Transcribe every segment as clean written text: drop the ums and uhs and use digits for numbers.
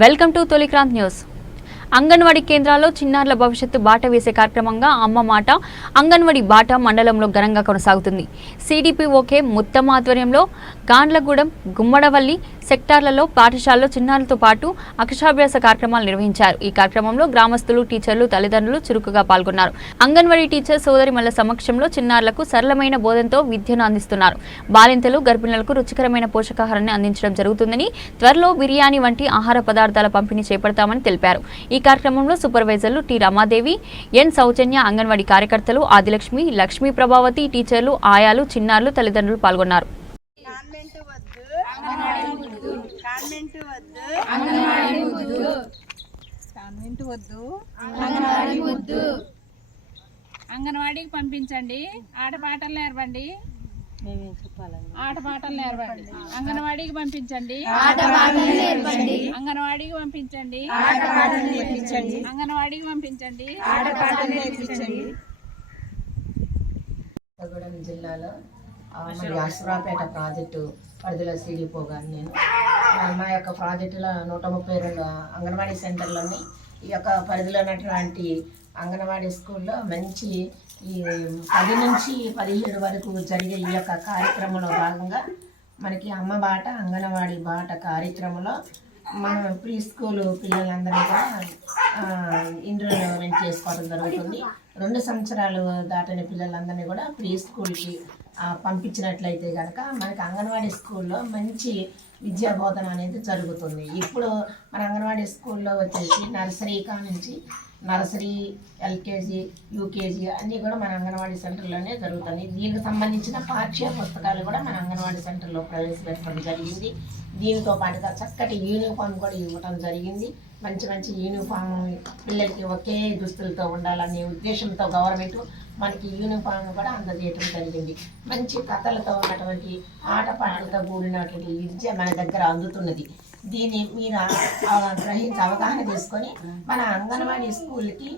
Welcome to Tholikranth news. Anganwadi కేంద్రాల్లో చిన్నారుల భవిష్యత్తు బాట వేసే కార్యక్రమంగా అమ్మ మాట అంగన్వాడీ బాట మండలంలో ఘనంగా కొనసాగుతుంది. సిడిపిఓకే ముత్తమ్మ ఆధ్వర్యంలో గాండ్లగూడెం, గుమ్మడవల్లి సెక్టార్లలో పాఠశాలలో చిన్నారులతో పాటు అక్షరాభ్యాస కార్యక్రమాలు నిర్వహించారు. ఈ కార్యక్రమంలో గ్రామస్తులు, టీచర్లు, తల్లిదండ్రులు చురుకుగా పాల్గొన్నారు. అంగన్వాడీ టీచర్ సోదరిమల్ల సమక్షంలో చిన్నారులకు సరళమైన బోధనతో విద్యను అందిస్తున్నారు. బాలింతలు, గర్భిణులకు రుచికరమైన పోషకాహారాన్ని అందించడం జరుగుతుందని, త్వరలో బిర్యానీ వంటి ఆహార పదార్థాల పంపిణీ చేపడతామని తెలిపారు. ఈ కార్యక్రమంలో సూపర్వైజర్లు టి రమాదేవి, ఎన్ సౌజన్య, అంగన్వాడీ కార్యకర్తలు ఆదిలక్ష్మి, లక్ష్మీ ప్రభావతి, టీచర్లు, ఆయాలు, చిన్నారులు, తల్లిదండ్రులు పాల్గొన్నారు. అంగన్వాడీకి పంపించండి, ఆటపాటలు నేర్పండి, ఆటపాటలు నేర్పండి. అంగన్వాడీకి పంపించండి, అంగన్వాడీకి పంపించండి, అంగన్వాడీకి పంపించండి. కొత్తగూడెం జిల్లాలో మరి అశ్వరాపేట ప్రాజెక్టు పరిధిలో సిడిపోగా నేను మా యొక్క ప్రాజెక్టులో 132 అంగన్వాడీ సెంటర్లని ఈ యొక్క పరిధిలో ఉన్నటువంటి అంగన్వాడీ స్కూల్లో మంచి ఈ 10 నుంచి 17 వరకు జరిగే ఈ యొక్క కార్యక్రమంలో భాగంగా మనకి అమ్మ బాట అంగన్వాడీ బాట కార్యక్రమంలో మనం ప్రీ స్కూల్ పిల్లలందరినీ కూడా ఎన్రోల్మెంట్ చేసుకోవడం జరుగుతుంది. 2 సంవత్సరాలు దాటిన పిల్లలందరినీ కూడా ప్రీ స్కూల్కి పంపించినట్లయితే కనుక మనకి అంగన్వాడీ స్కూల్లో మంచి విద్యా బోధన అనేది జరుగుతుంది. ఇప్పుడు మన అంగన్వాడీ స్కూల్లో వచ్చేసి నర్సరీ నుంచి నర్సరీ, ఎల్కేజీ, యూకేజీ అన్నీ కూడా మన అంగన్వాడీ సెంటర్లోనే జరుగుతుంది. దీనికి సంబంధించిన పాఠ్య పుస్తకాలు కూడా మన అంగన్వాడీ సెంటర్లో ప్రవేశపెట్టడం జరిగింది. దీనితో పాటుగా చక్కటి యూనిఫామ్ కూడా ఇవ్వడం జరిగింది. మంచి మంచి యూనిఫామ్ పిల్లలకి ఒకే దుస్తులతో ఉండాలనే ఉద్దేశంతో గవర్నమెంట్ మనకి యూనిఫామ్ కూడా అందజేయటం జరిగింది. మంచి కథలతో ఉన్నటువంటి ఆటపాటలతో కూడినటువంటి విద్య మన దగ్గర అందుతున్నది. దీన్ని మీరు గ్రహించి అవగాహన చేసుకొని మన అంగన్వాడీ స్కూల్కి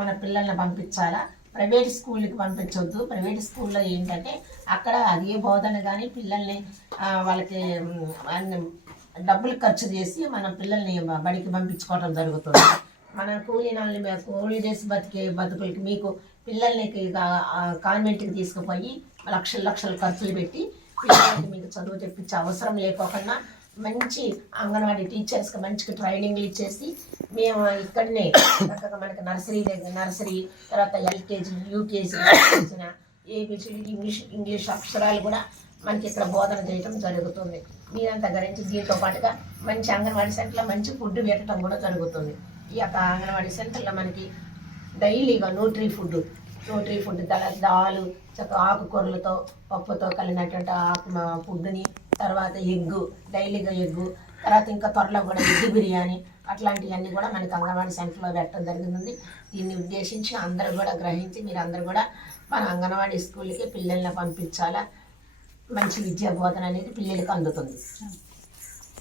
మన పిల్లల్ని పంపించాలా, ప్రైవేట్ స్కూల్కి పంపించవద్దు. ప్రైవేట్ స్కూల్లో ఏంటంటే అక్కడ అదే బోధన కానీ పిల్లల్ని వాళ్ళకి డబ్బులు ఖర్చు చేసి మన పిల్లల్ని బడికి పంపించుకోవడం జరుగుతుంది. మన కూలీ చేసి బతికే బతుకులకి మీకు పిల్లల్ని కాన్వెంట్కి తీసుకుపోయి లక్షలు ఖర్చులు పెట్టి పిల్లలకి మీకు చదువు తెప్పించే అవసరం లేకోకుండా మంచి అంగన్వాడీ టీచర్స్కి మంచిగా ట్రైనింగ్లు ఇచ్చేసి మేము ఇక్కడనే చక్కగా మనకి నర్సరీ తర్వాత ఎల్కేజీ, యూకేజీ వచ్చిన ఏబిసిడి ఇంగ్లీష్ అక్షరాలు కూడా మనకి ఇక్కడ బోధన చేయడం జరుగుతుంది. మీరంతా గ్రహించి దీంతో పాటుగా మంచి అంగన్వాడీ సెంటర్లో మంచి ఫుడ్ పెట్టడం కూడా జరుగుతుంది. ఈ యొక్క అంగన్వాడీ సెంటర్లో మనకి డైలీగా న్యూట్రీ ఫుడ్ దాలు చక్కగా ఆకుకూరలతో పప్పుతో కలిగినటువంటి ఫుడ్ని, తర్వాత డైలీగా ఎగ్గు, తర్వాత ఇంకా త్వరలో కూడా ఎగ్ బిర్యానీ అట్లాంటివన్నీ కూడా మనకి అంగన్వాడీ సెంటర్లో పెట్టడం జరిగింది. దీన్ని ఉద్దేశించి అందరూ కూడా గ్రహించి మీరు అందరూ కూడా మన అంగన్వాడీ స్కూల్కి పిల్లల్ని పంపించాలా. మంచి విద్యా బోధన అనేది పిల్లలకి అందుతుంది.